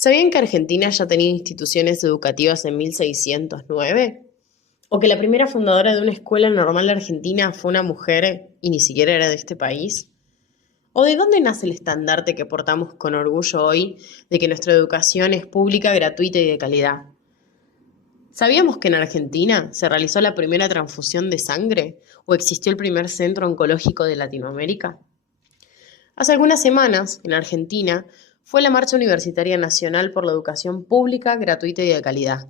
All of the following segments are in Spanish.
¿Sabían que Argentina ya tenía instituciones educativas en 1609? ¿O que la primera fundadora de una escuela normal argentina fue una mujer y ni siquiera era de este país? ¿O de dónde nace el estandarte que portamos con orgullo hoy de que nuestra educación es pública, gratuita y de calidad? ¿Sabíamos que en Argentina se realizó la primera transfusión de sangre o existió el primer centro oncológico de Latinoamérica? Hace algunas semanas, en Argentina, fue la Marcha Universitaria Nacional por la Educación Pública, Gratuita y de Calidad.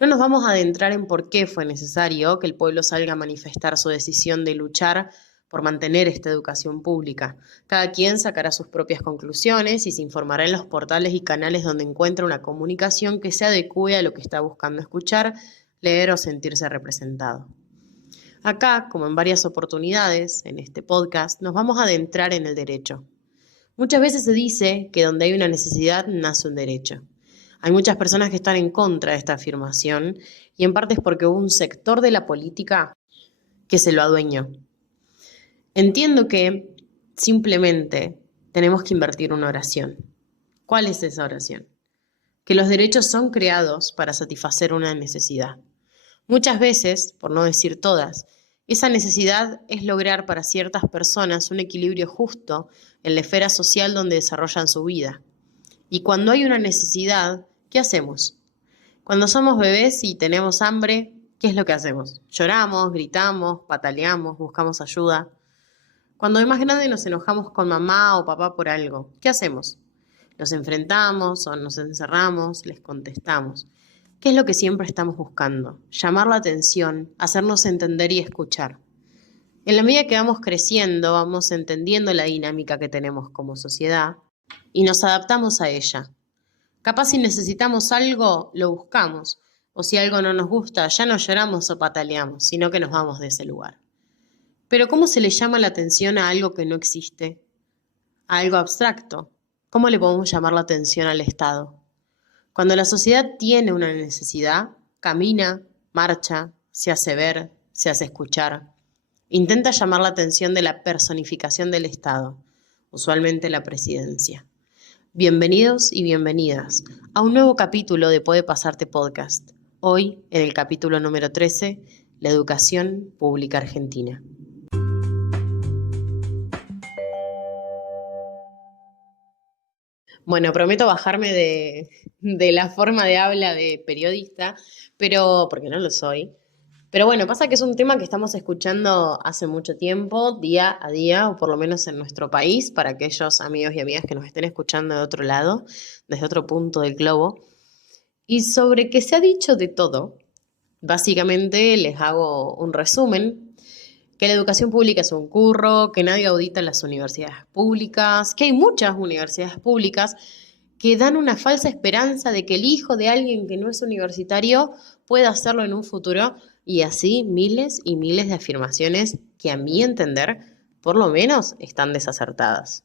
No nos vamos a adentrar en por qué fue necesario que el pueblo salga a manifestar su decisión de luchar por mantener esta educación pública. Cada quien sacará sus propias conclusiones y se informará en los portales y canales donde encuentra una comunicación que se adecue a lo que está buscando escuchar, leer o sentirse representado. Acá, como en varias oportunidades, en este podcast, nos vamos a adentrar en el derecho. Muchas veces se dice que donde hay una necesidad nace un derecho. Hay muchas personas que están en contra de esta afirmación y en parte es porque hubo un sector de la política que se lo adueñó. Entiendo que simplemente tenemos que invertir una oración. ¿Cuál es esa oración? Que los derechos son creados para satisfacer una necesidad. Muchas veces, por no decir todas, esa necesidad es lograr para ciertas personas un equilibrio justo en la esfera social donde desarrollan su vida. Y cuando hay una necesidad, ¿qué hacemos? Cuando somos bebés y tenemos hambre, ¿qué es lo que hacemos? Lloramos, gritamos, pataleamos, buscamos ayuda. Cuando de más grande nos enojamos con mamá o papá por algo, ¿qué hacemos? Los enfrentamos o nos encerramos, les contestamos. ¿Qué es lo que siempre estamos buscando? Llamar la atención, hacernos entender y escuchar. En la medida que vamos creciendo, vamos entendiendo la dinámica que tenemos como sociedad y nos adaptamos a ella. Capaz si necesitamos algo, lo buscamos, o si algo no nos gusta, ya no lloramos o pataleamos, sino que nos vamos de ese lugar. Pero ¿cómo se le llama la atención a algo que no existe? A algo abstracto. ¿Cómo le podemos llamar la atención al Estado? Cuando la sociedad tiene una necesidad, camina, marcha, se hace ver, se hace escuchar. Intenta llamar la atención de la personificación del Estado, usualmente la presidencia. Bienvenidos y bienvenidas a un nuevo capítulo de Puede Pasarte Podcast. Hoy, en el capítulo número 13, la educación pública argentina. Bueno, prometo bajarme de la forma de habla de periodista, pero porque no lo soy. Pero bueno, pasa que es un tema que estamos escuchando hace mucho tiempo, día a día, o por lo menos en nuestro país, para aquellos amigos y amigas que nos estén escuchando de otro lado, desde otro punto del globo. Y sobre que se ha dicho de todo, básicamente les hago un resumen. Que la educación pública es un curro, que nadie audita las universidades públicas, que hay muchas universidades públicas que dan una falsa esperanza de que el hijo de alguien que no es universitario pueda hacerlo en un futuro, y así miles y miles de afirmaciones que a mi entender, por lo menos, están desacertadas.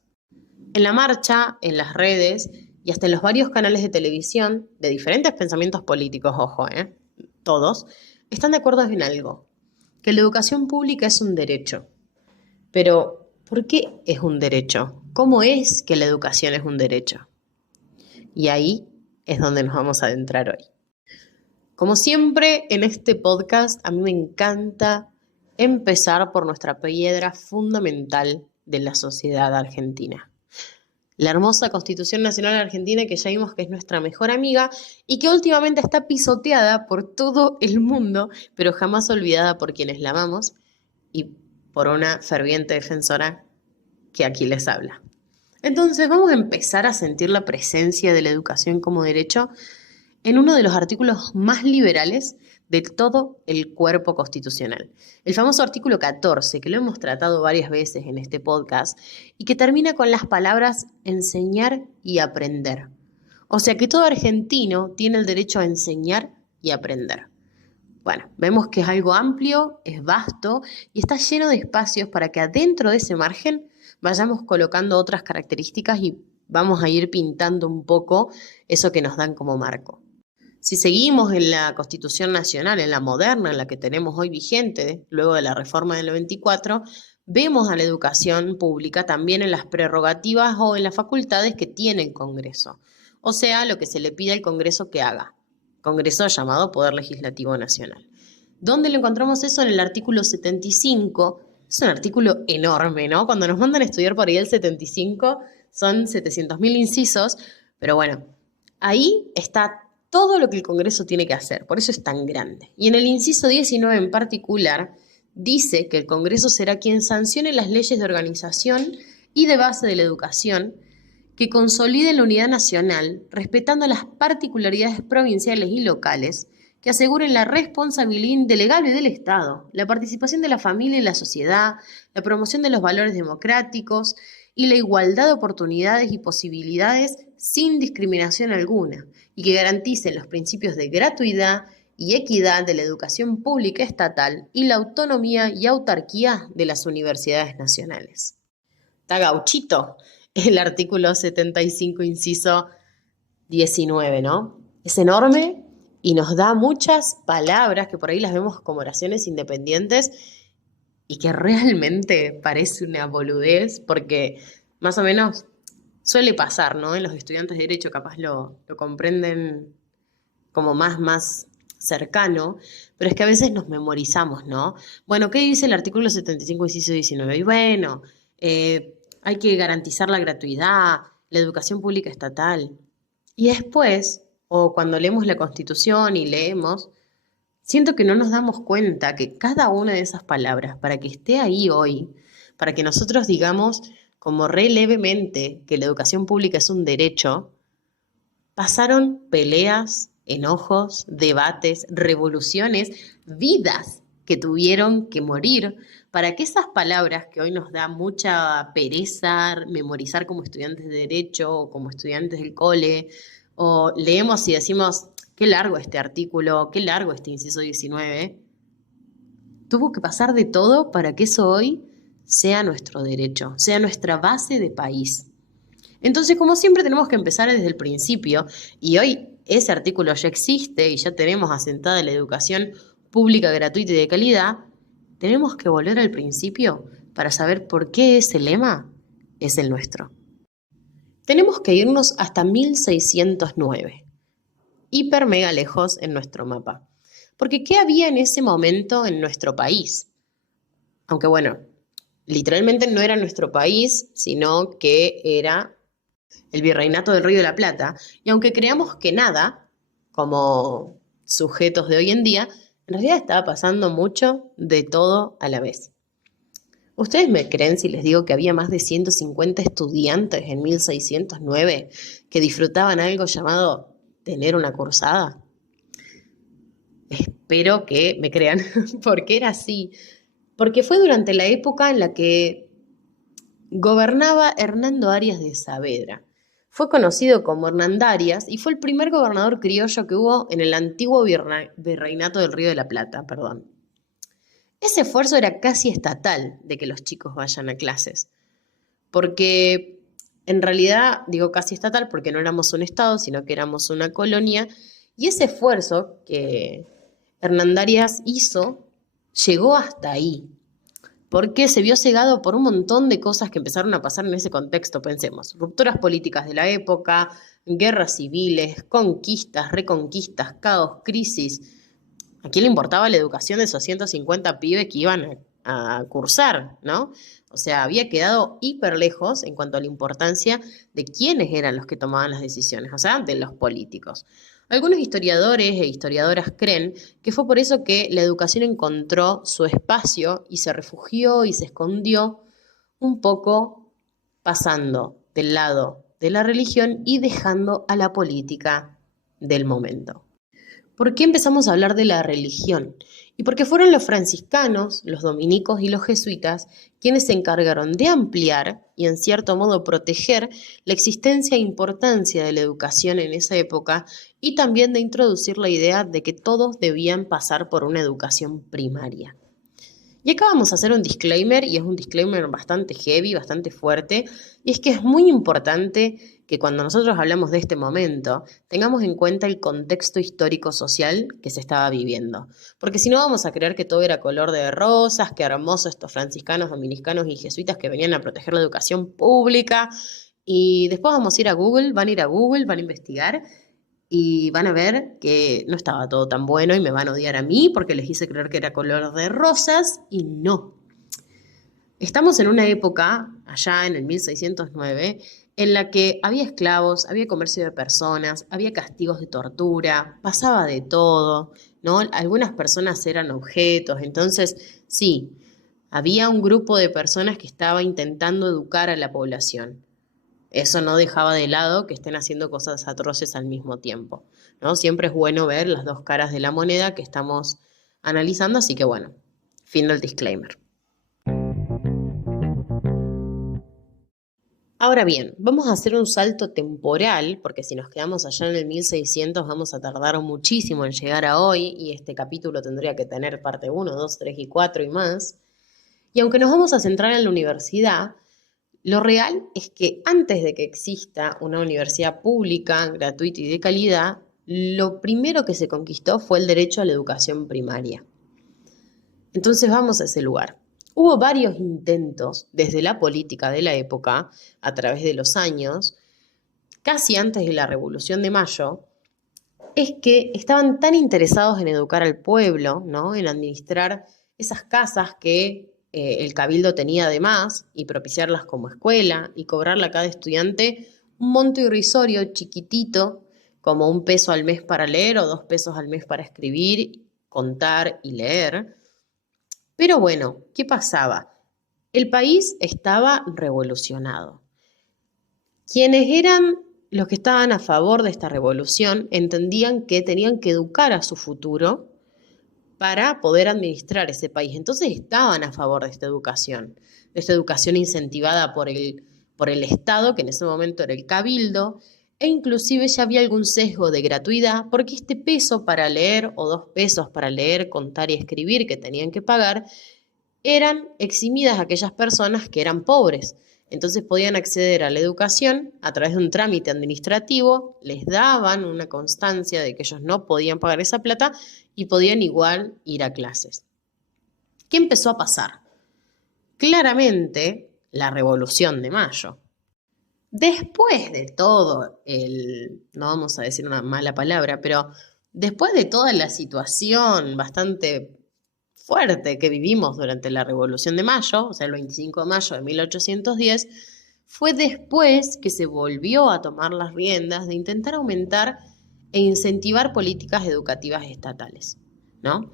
En la marcha, en las redes y hasta en los varios canales de televisión de diferentes pensamientos políticos, ojo, todos, están de acuerdo en algo. Que la educación pública es un derecho. Pero, ¿por qué es un derecho? ¿Cómo es que la educación es un derecho? Y ahí es donde nos vamos a adentrar hoy. Como siempre, en este podcast, a mí me encanta empezar por nuestra piedra fundamental de la sociedad argentina. La hermosa Constitución Nacional Argentina, que ya vimos que es nuestra mejor amiga y que últimamente está pisoteada por todo el mundo, pero jamás olvidada por quienes la amamos y por una ferviente defensora que aquí les habla. Entonces vamos a empezar a sentir la presencia de la educación como derecho en uno de los artículos más liberales de todo el cuerpo constitucional. El famoso artículo 14, que lo hemos tratado varias veces en este podcast, y que termina con las palabras enseñar y aprender. O sea que todo argentino tiene el derecho a enseñar y aprender. Bueno, vemos que es algo amplio, es vasto y está lleno de espacios para que adentro de ese margen vayamos colocando otras características y vamos a ir pintando un poco eso que nos dan como marco. Si seguimos en la Constitución Nacional, en la moderna, en la que tenemos hoy vigente, luego de la reforma del 94, vemos a la educación pública también en las prerrogativas o en las facultades que tiene el Congreso. o sea, lo que se le pide al Congreso que haga. Congreso llamado Poder Legislativo Nacional. ¿Dónde lo encontramos eso? En el artículo 75. Es un artículo enorme, ¿no? Cuando nos mandan a estudiar por ahí el 75, son 700.000 incisos, pero bueno, ahí está todo lo que el Congreso tiene que hacer, por eso es tan grande. Y en el inciso 19 en particular, dice que el Congreso será quien sancione las leyes de organización y de base de la educación que consoliden la unidad nacional, respetando las particularidades provinciales y locales, que aseguren la responsabilidad indelegable del Estado, la participación de la familia en la sociedad, la promoción de los valores democráticos y la igualdad de oportunidades y posibilidades sin discriminación alguna, y que garanticen los principios de gratuidad y equidad de la educación pública estatal y la autonomía y autarquía de las universidades nacionales. Está gauchito el artículo 75, inciso 19, ¿no? Es enorme y nos da muchas palabras que por ahí las vemos como oraciones independientes y que realmente parece una boludez porque más o menos suele pasar, ¿no? En los estudiantes de Derecho capaz lo comprenden como más cercano, pero es que a veces nos memorizamos, ¿no? Bueno, ¿qué dice el artículo 75, inciso 19? Y bueno, hay que garantizar la gratuidad, la educación pública estatal. Y después, o cuando leemos la Constitución y leemos, siento que no nos damos cuenta que cada una de esas palabras, para que esté ahí hoy, para que nosotros digamos como re levemente que la educación pública es un derecho, pasaron peleas, enojos, debates, revoluciones, vidas que tuvieron que morir para que esas palabras que hoy nos da mucha pereza memorizar como estudiantes de derecho o como estudiantes del cole, o leemos y decimos, qué largo este artículo, qué largo este inciso 19, tuvo que pasar de todo para que eso hoy sea nuestro derecho, sea nuestra base de país. Entonces, como siempre, tenemos que empezar desde el principio y hoy ese artículo ya existe y ya tenemos asentada la educación pública, gratuita y de calidad. Tenemos que volver al principio para saber por qué ese lema es el nuestro. Tenemos que irnos hasta 1609, hiper mega lejos en nuestro mapa. Porque ¿qué había en ese momento en nuestro país? Aunque bueno, literalmente no era nuestro país, sino que era el Virreinato del Río de la Plata, y aunque creamos que nada, como sujetos de hoy en día, en realidad estaba pasando mucho de todo a la vez. ¿Ustedes me creen si les digo que había más de 150 estudiantes en 1609 que disfrutaban algo llamado tener una cursada? Espero que me crean, porque era así. Porque fue durante la época en la que gobernaba Hernando Arias de Saavedra. Fue conocido como Hernandarias y fue el primer gobernador criollo que hubo en el antiguo Virreinato del Río de la Plata, perdón. Ese esfuerzo era casi estatal de que los chicos vayan a clases, porque en realidad digo casi estatal porque no éramos un estado, sino que éramos una colonia, y ese esfuerzo que Hernandarias hizo llegó hasta ahí, porque se vio cegado por un montón de cosas que empezaron a pasar en ese contexto. Pensemos, rupturas políticas de la época, guerras civiles, conquistas, reconquistas, caos, crisis. ¿A quién le importaba la educación de esos 150 pibes que iban a cursar, no? O sea, había quedado hiper lejos en cuanto a la importancia de quiénes eran los que tomaban las decisiones, o sea, de los políticos. Algunos historiadores e historiadoras creen que fue por eso que la educación encontró su espacio y se refugió y se escondió un poco pasando del lado de la religión y dejando a la política del momento. ¿Por qué empezamos a hablar de la religión? Y porque fueron los franciscanos, los dominicos y los jesuitas quienes se encargaron de ampliar y en cierto modo proteger la existencia e importancia de la educación en esa época y también de introducir la idea de que todos debían pasar por una educación primaria. Y acá vamos a hacer un disclaimer, y es un disclaimer bastante heavy, bastante fuerte, y es que es muy importante que cuando nosotros hablamos de este momento, tengamos en cuenta el contexto histórico-social que se estaba viviendo. Porque si no vamos a creer que todo era color de rosas, que hermosos estos franciscanos, dominicanos y jesuitas que venían a proteger la educación pública, Y después vamos a ir a Google, van a ir a Google, van a investigar y van a ver que no estaba todo tan bueno y me van a odiar a mí porque les hice creer que era color de rosas y no. Estamos en una época, allá en el 1609, en la que había esclavos, había comercio de personas, había castigos de tortura, pasaba de todo, ¿no? Algunas personas eran objetos, entonces sí, había un grupo de personas que estaba intentando educar a la población. Eso no dejaba de lado que estén haciendo cosas atroces al mismo tiempo, ¿no? Siempre es bueno ver las dos caras de la moneda que estamos analizando, así que bueno, fin del disclaimer. Ahora bien, vamos a hacer un salto temporal, porque si nos quedamos allá en el 1600 vamos a tardar muchísimo en llegar a hoy y este capítulo tendría que tener parte 1, 2, 3 y 4 y más. Y aunque nos vamos a centrar en la universidad, lo real es que antes de que exista una universidad pública, gratuita y de calidad, lo primero que se conquistó fue el derecho a la educación primaria. Entonces vamos a ese lugar. Hubo varios intentos desde la política de la época, a través de los años, casi antes de la Revolución de Mayo, es que estaban tan interesados en educar al pueblo, ¿no? En administrar esas casas que el cabildo tenía de más y propiciarlas como escuela y cobrarle a cada estudiante un monto irrisorio chiquitito, como $1 al mes para leer o $2 al mes para escribir, contar y leer. Pero bueno, ¿qué pasaba? El país estaba revolucionado. Quienes eran los que estaban a favor de esta revolución entendían que tenían que educar a su futuro para poder administrar ese país. Entonces estaban a favor de esta educación incentivada por el Estado, que en ese momento era el cabildo, e inclusive ya había algún sesgo de gratuidad, porque este peso para leer o $2 para leer, contar y escribir que tenían que pagar, eran eximidas aquellas personas que eran pobres. Entonces podían acceder a la educación a través de un trámite administrativo, les daban una constancia de que ellos no podían pagar esa plata y podían igual ir a clases. ¿Qué empezó a pasar? Claramente, la Revolución de Mayo. Después de todo no vamos a decir una mala palabra, pero después de toda la situación bastante fuerte que vivimos durante la Revolución de Mayo, o sea, el 25 de mayo de 1810, fue después que se volvió a tomar las riendas de intentar aumentar e incentivar políticas educativas estatales, ¿no?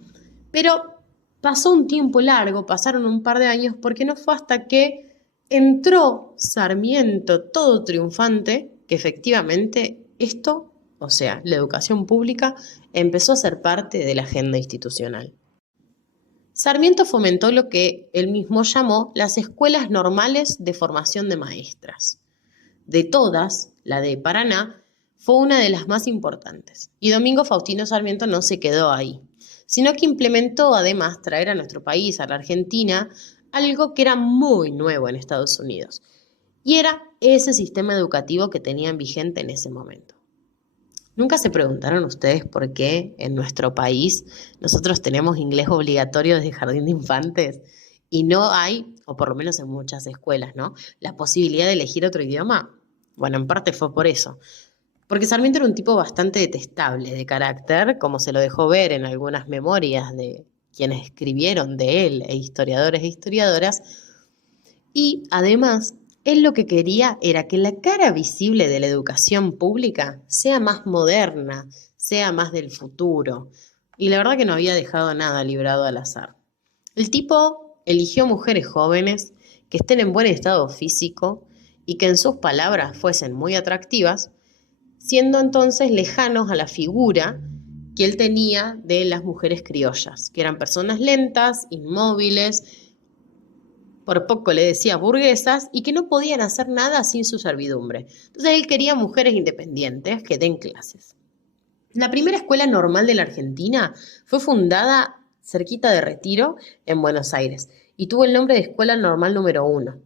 Pero pasó un tiempo largo, pasaron un par de años, porque no fue hasta que entró Sarmiento todo triunfante que efectivamente esto, o sea, la educación pública, empezó a ser parte de la agenda institucional. Sarmiento fomentó lo que él mismo llamó las escuelas normales de formación de maestras. De todas, la de Paraná fue una de las más importantes. Y Domingo Faustino Sarmiento no se quedó ahí, sino que implementó además traer a nuestro país, a la Argentina, algo que era muy nuevo en Estados Unidos. Y era ese sistema educativo que tenían vigente en ese momento. ¿Nunca se preguntaron ustedes por qué en nuestro país nosotros tenemos inglés obligatorio desde jardín de infantes y no hay, o por lo menos en muchas escuelas, ¿no?, la posibilidad de elegir otro idioma? Bueno, en parte fue por eso. Porque Sarmiento era un tipo bastante detestable de carácter, como se lo dejó ver en algunas memorias de quienes escribieron de él, e historiadores e historiadoras, y además él lo que quería era que la cara visible de la educación pública sea más moderna, sea más del futuro. Y la verdad que no había dejado nada librado al azar. El tipo eligió mujeres jóvenes que estén en buen estado físico y que en sus palabras fuesen muy atractivas, siendo entonces lejanos a la figura que él tenía de las mujeres criollas, que eran personas lentas, inmóviles, por poco le decía burguesas, y que no podían hacer nada sin su servidumbre. Entonces él quería mujeres independientes que den clases. La primera escuela normal de la Argentina fue fundada cerquita de Retiro, en Buenos Aires, y tuvo el nombre de Escuela Normal número 1.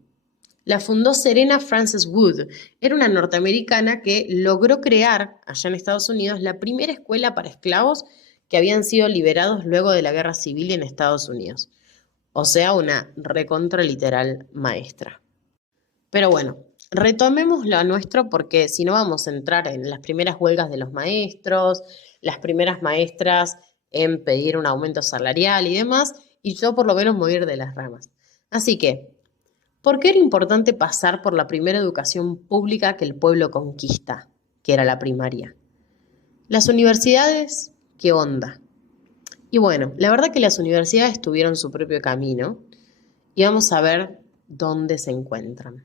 La fundó Serena Frances Wood. Era una norteamericana que logró crear, allá en Estados Unidos, la primera escuela para esclavos que habían sido liberados luego de la Guerra Civil en Estados Unidos. O sea, una recontra literal maestra. Pero bueno, retomemos lo nuestro porque si no vamos a entrar en las primeras huelgas de los maestros, las primeras maestras en pedir un aumento salarial y demás, y yo por lo menos me voy a ir de las ramas. Así que, ¿por qué era importante pasar por la primera educación pública que el pueblo conquista, que era la primaria? Las universidades, ¿qué onda? Y bueno, la verdad que las universidades tuvieron su propio camino y vamos a ver dónde se encuentran.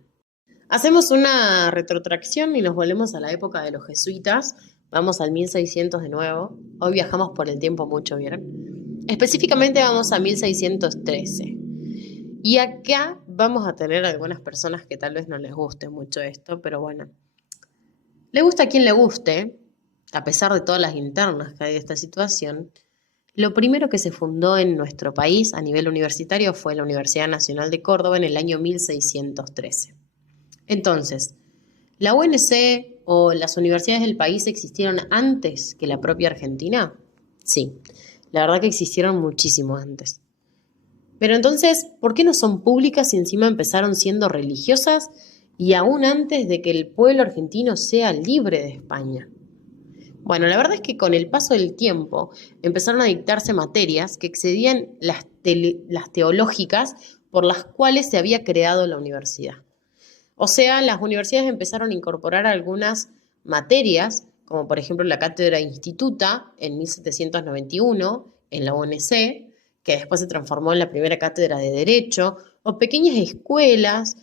Hacemos una retrotracción y nos volvemos a la época de los jesuitas. Vamos al 1600 de nuevo. Hoy viajamos por el tiempo mucho, ¿vieron? Específicamente vamos a 1613. Y acá vamos a tener algunas personas que tal vez no les guste mucho esto, pero bueno. Le gusta a quien le guste, a pesar de todas las internas que hay de esta situación. Lo primero que se fundó en nuestro país a nivel universitario fue la Universidad Nacional de Córdoba en el año 1613. Entonces, ¿la UNC o las universidades del país existieron antes que la propia Argentina? Sí, la verdad que existieron muchísimo antes. Pero entonces, ¿por qué no son públicas y encima empezaron siendo religiosas y aún antes de que el pueblo argentino sea libre de España? Bueno, la verdad es que con el paso del tiempo empezaron a dictarse materias que excedían las teológicas por las cuales se había creado la universidad. O sea, las universidades empezaron a incorporar algunas materias, como por ejemplo la cátedra instituta en 1791 en la UNC, que después se transformó en la primera cátedra de Derecho, o pequeñas escuelas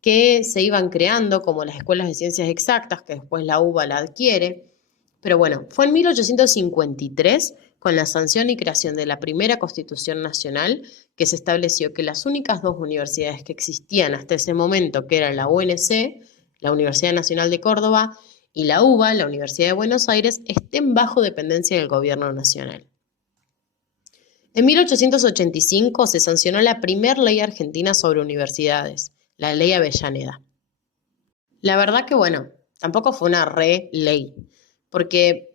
que se iban creando, como las escuelas de ciencias exactas, que después la UBA la adquiere. Pero bueno, fue en 1853, con la sanción y creación de la primera Constitución Nacional, que se estableció que las únicas dos universidades que existían hasta ese momento, que eran la UNC, la Universidad Nacional de Córdoba, y la UBA, la Universidad de Buenos Aires, estén bajo dependencia del gobierno nacional. En 1885 se sancionó la primera ley argentina sobre universidades, la Ley Avellaneda. La verdad que, bueno, tampoco fue una ley, porque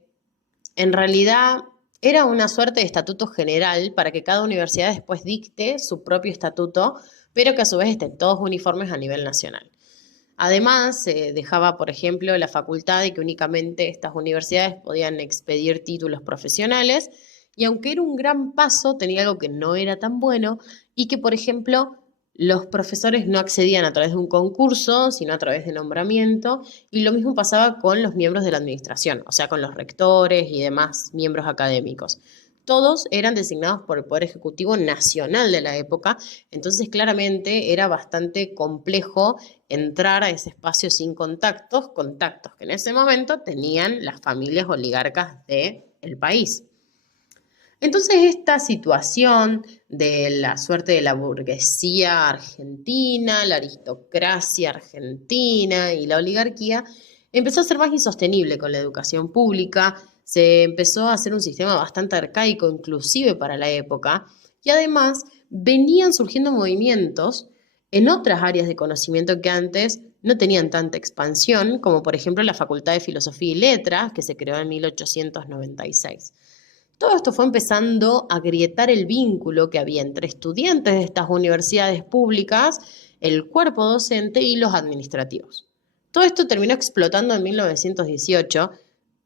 en realidad era una suerte de estatuto general para que cada universidad después dicte su propio estatuto, pero que a su vez estén todos uniformes a nivel nacional. Además, se dejaba, por ejemplo, la facultad de que únicamente estas universidades podían expedir títulos profesionales, y aunque era un gran paso, tenía algo que no era tan bueno, y que, por ejemplo, los profesores no accedían a través de un concurso, sino a través de nombramiento, y lo mismo pasaba con los miembros de la administración, o sea, con los rectores y demás miembros académicos. Todos eran designados por el Poder Ejecutivo Nacional de la época, entonces claramente era bastante complejo entrar a ese espacio sin contactos que en ese momento tenían las familias oligarcas del país. Entonces esta situación de la suerte de la burguesía argentina, la aristocracia argentina y la oligarquía empezó a ser más insostenible con la educación pública, se empezó a hacer un sistema bastante arcaico inclusive para la época y además venían surgiendo movimientos en otras áreas de conocimiento que antes no tenían tanta expansión, como por ejemplo la Facultad de Filosofía y Letras, que se creó en 1896. Todo esto fue empezando a agrietar el vínculo que había entre estudiantes de estas universidades públicas, el cuerpo docente y los administrativos. Todo esto terminó explotando en 1918,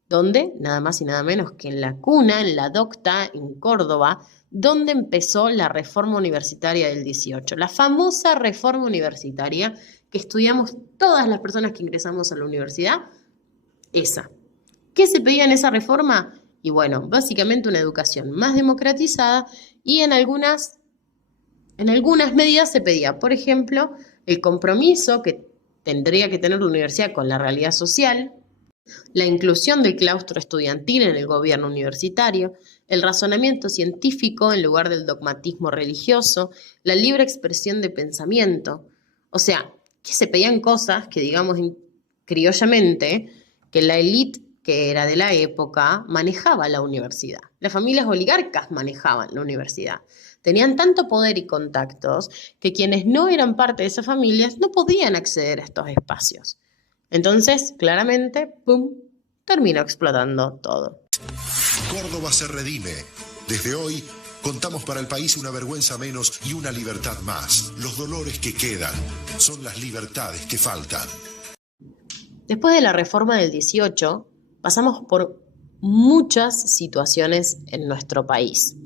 donde, nada más y nada menos que en la cuna, en la Docta, en Córdoba, donde empezó la reforma universitaria del 18, la famosa reforma universitaria que estudiamos todas las personas que ingresamos a la universidad, esa. ¿Qué se pedía en esa reforma? Y bueno, básicamente una educación más democratizada y en algunas medidas se pedía, por ejemplo, el compromiso que tendría que tener la universidad con la realidad social, la inclusión del claustro estudiantil en el gobierno universitario, el razonamiento científico en lugar del dogmatismo religioso, la libre expresión de pensamiento. O sea, que se pedían cosas que, digamos criollamente, que la élite que era de la época, manejaba la universidad. Las familias oligarcas manejaban la universidad. Tenían tanto poder y contactos que quienes no eran parte de esas familias no podían acceder a estos espacios. Entonces, claramente, ¡pum!, terminó explotando todo. Córdoba se redime. Desde hoy contamos para el país una vergüenza menos y una libertad más. Los dolores que quedan son las libertades que faltan. Después de la reforma del 18, pasamos por muchas situaciones en nuestro país.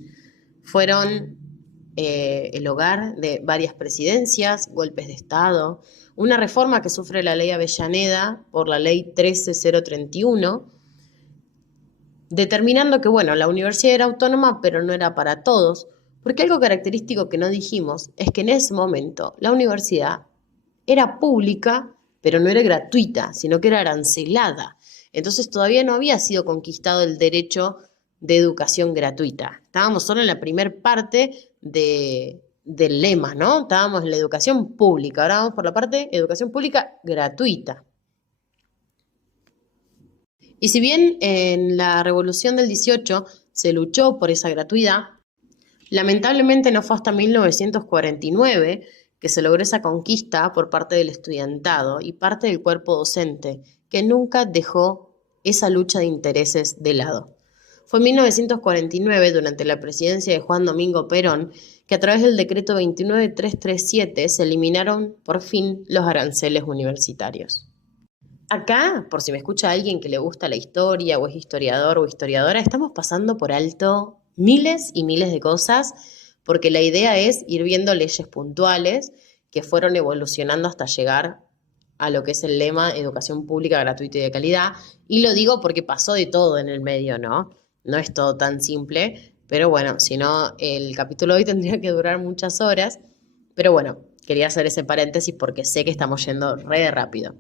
Fueron el hogar de varias presidencias, golpes de Estado, una reforma que sufre la ley Avellaneda por la ley 13031, determinando que, bueno, la universidad era autónoma, pero no era para todos, porque algo característico que no dijimos es que en ese momento la universidad era pública, pero no era gratuita, sino que era arancelada. Entonces todavía no había sido conquistado el derecho de educación gratuita. Estábamos solo en la primer parte del lema, ¿no? Estábamos en la educación pública, ahora vamos por la parte educación pública gratuita. Y si bien en la Revolución del 18 se luchó por esa gratuidad, lamentablemente no fue hasta 1949 que se logró esa conquista por parte del estudiantado y parte del cuerpo docente, que nunca dejó esa lucha de intereses de lado. Fue en 1949, durante la presidencia de Juan Domingo Perón, que a través del decreto 29337 se eliminaron por fin los aranceles universitarios. Acá, por si me escucha alguien que le gusta la historia o es historiador o historiadora, estamos pasando por alto miles y miles de cosas porque la idea es ir viendo leyes puntuales que fueron evolucionando hasta llegar a lo que es el lema educación pública, gratuita y de calidad. Y lo digo porque pasó de todo en el medio, ¿no? No es todo tan simple, pero bueno, si no, el capítulo de hoy tendría que durar muchas horas. Pero bueno, quería hacer ese paréntesis porque sé que estamos yendo re rápido.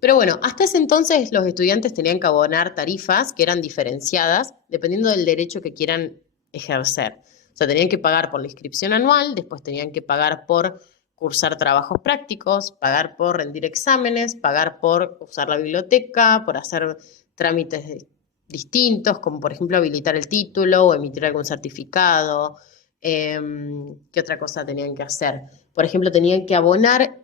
Pero bueno, hasta ese entonces los estudiantes tenían que abonar tarifas que eran diferenciadas dependiendo del derecho que quieran ejercer. O sea, tenían que pagar por la inscripción anual, después tenían que pagar por cursar trabajos prácticos, pagar por rendir exámenes, pagar por usar la biblioteca, por hacer trámites distintos, como por ejemplo habilitar el título o emitir algún certificado. ¿Qué otra cosa tenían que hacer? Por ejemplo, tenían que abonar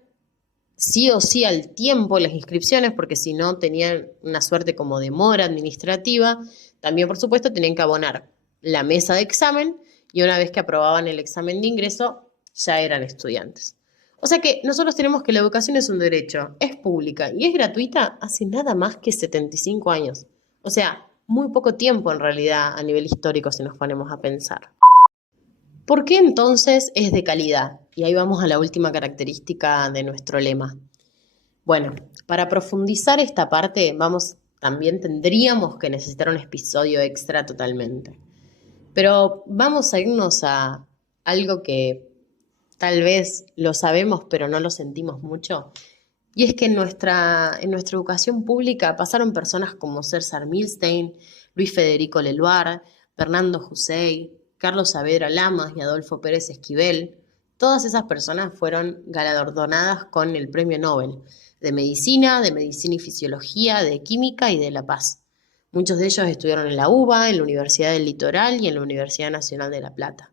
sí o sí al tiempo las inscripciones, porque si no tenían una suerte como de mora administrativa. También, por supuesto, tenían que abonar la mesa de examen y una vez que aprobaban el examen de ingreso, ya eran estudiantes. O sea que nosotros tenemos que la educación es un derecho, es pública y es gratuita hace nada más que 75 años. O sea, muy poco tiempo en realidad a nivel histórico si nos ponemos a pensar. ¿Por qué entonces es de calidad? Y ahí vamos a la última característica de nuestro lema. Bueno, para profundizar esta parte, también tendríamos que necesitar un episodio extra totalmente. Pero vamos a irnos a algo que tal vez lo sabemos, pero no lo sentimos mucho. Y es que en nuestra educación pública pasaron personas como César Milstein, Luis Federico Leluar, Fernando Jusey, Carlos Saavedra Lamas y Adolfo Pérez Esquivel. Todas esas personas fueron galardonadas con el Premio Nobel de Medicina y Fisiología, de Química y de La Paz. Muchos de ellos estudiaron en la UBA, en la Universidad del Litoral y en la Universidad Nacional de La Plata.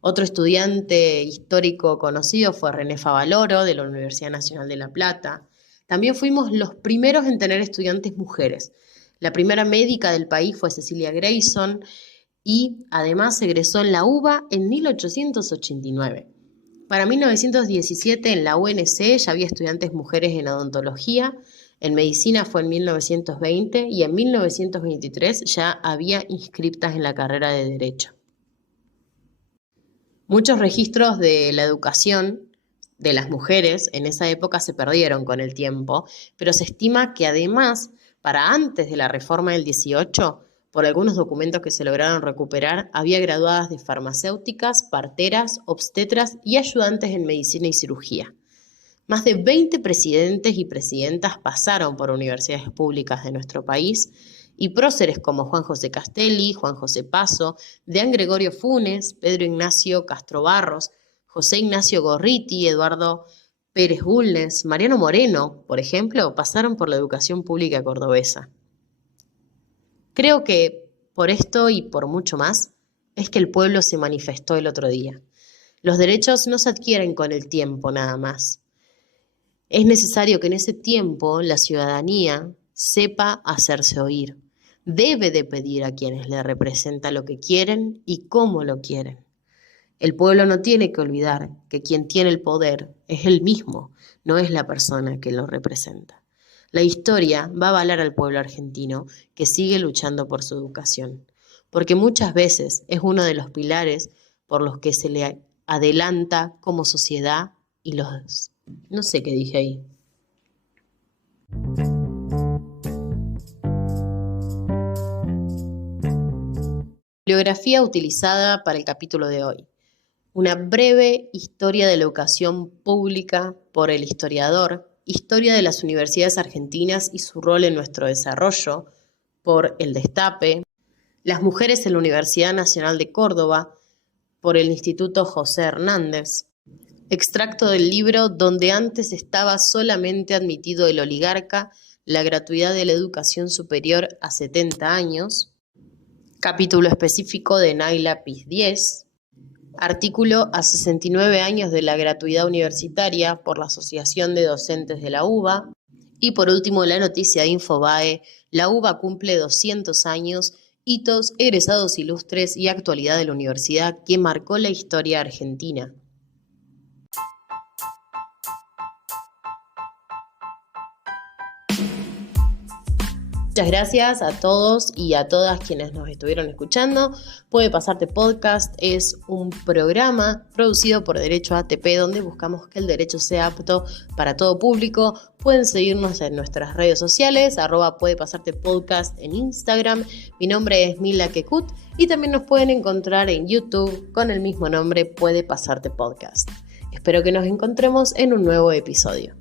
Otro estudiante histórico conocido fue René Favaloro, de la Universidad Nacional de La Plata. También fuimos los primeros en tener estudiantes mujeres. La primera médica del país fue Cecilia Grayson y además egresó en la UBA en 1889. Para 1917 en la UNC ya había estudiantes mujeres en odontología, en medicina fue en 1920 y en 1923 ya había inscriptas en la carrera de Derecho. Muchos registros de la educación de las mujeres en esa época se perdieron con el tiempo, pero se estima que además, para antes de la reforma del 18, por algunos documentos que se lograron recuperar, había graduadas de farmacéuticas, parteras, obstetras y ayudantes en medicina y cirugía. Más de 20 presidentes y presidentas pasaron por universidades públicas de nuestro país y próceres como Juan José Castelli, Juan José Paso, Deán Gregorio Funes, Pedro Ignacio Castro Barros, José Ignacio Gorriti, Eduardo Pérez Bulnes, Mariano Moreno, por ejemplo, pasaron por la educación pública cordobesa. Creo que por esto y por mucho más es que el pueblo se manifestó el otro día. Los derechos no se adquieren con el tiempo nada más. Es necesario que en ese tiempo la ciudadanía sepa hacerse oír. Debe de pedir a quienes le representan lo que quieren y cómo lo quieren. El pueblo no tiene que olvidar que quien tiene el poder es él mismo, no es la persona que lo representa. La historia va a avalar al pueblo argentino que sigue luchando por su educación, porque muchas veces es uno de los pilares por los que se le adelanta como sociedad y los... No sé qué dije ahí. Bibliografía utilizada para el capítulo de hoy. Una breve historia de la educación pública por el historiador, Historia de las Universidades Argentinas y su rol en nuestro desarrollo, por El Destape, Las mujeres en la Universidad Nacional de Córdoba, por el Instituto José Hernández, extracto del libro Donde antes estaba solamente admitido el oligarca, la gratuidad de la educación superior a 70 años, capítulo específico de Naila Piz 10, artículo a 69 años de la gratuidad universitaria por la Asociación de Docentes de la UBA. Y por último, la noticia de Infobae, la UBA cumple 200 años, hitos, egresados ilustres y actualidad de la universidad que marcó la historia argentina. Muchas gracias a todos y a todas quienes nos estuvieron escuchando. Puede Pasarte Podcast es un programa producido por Derecho ATP donde buscamos que el derecho sea apto para todo público. Pueden seguirnos en nuestras redes sociales, @Puede Pasarte Podcast en Instagram. Mi nombre es Mila Kekut y también nos pueden encontrar en YouTube con el mismo nombre, Puede Pasarte Podcast. Espero que nos encontremos en un nuevo episodio.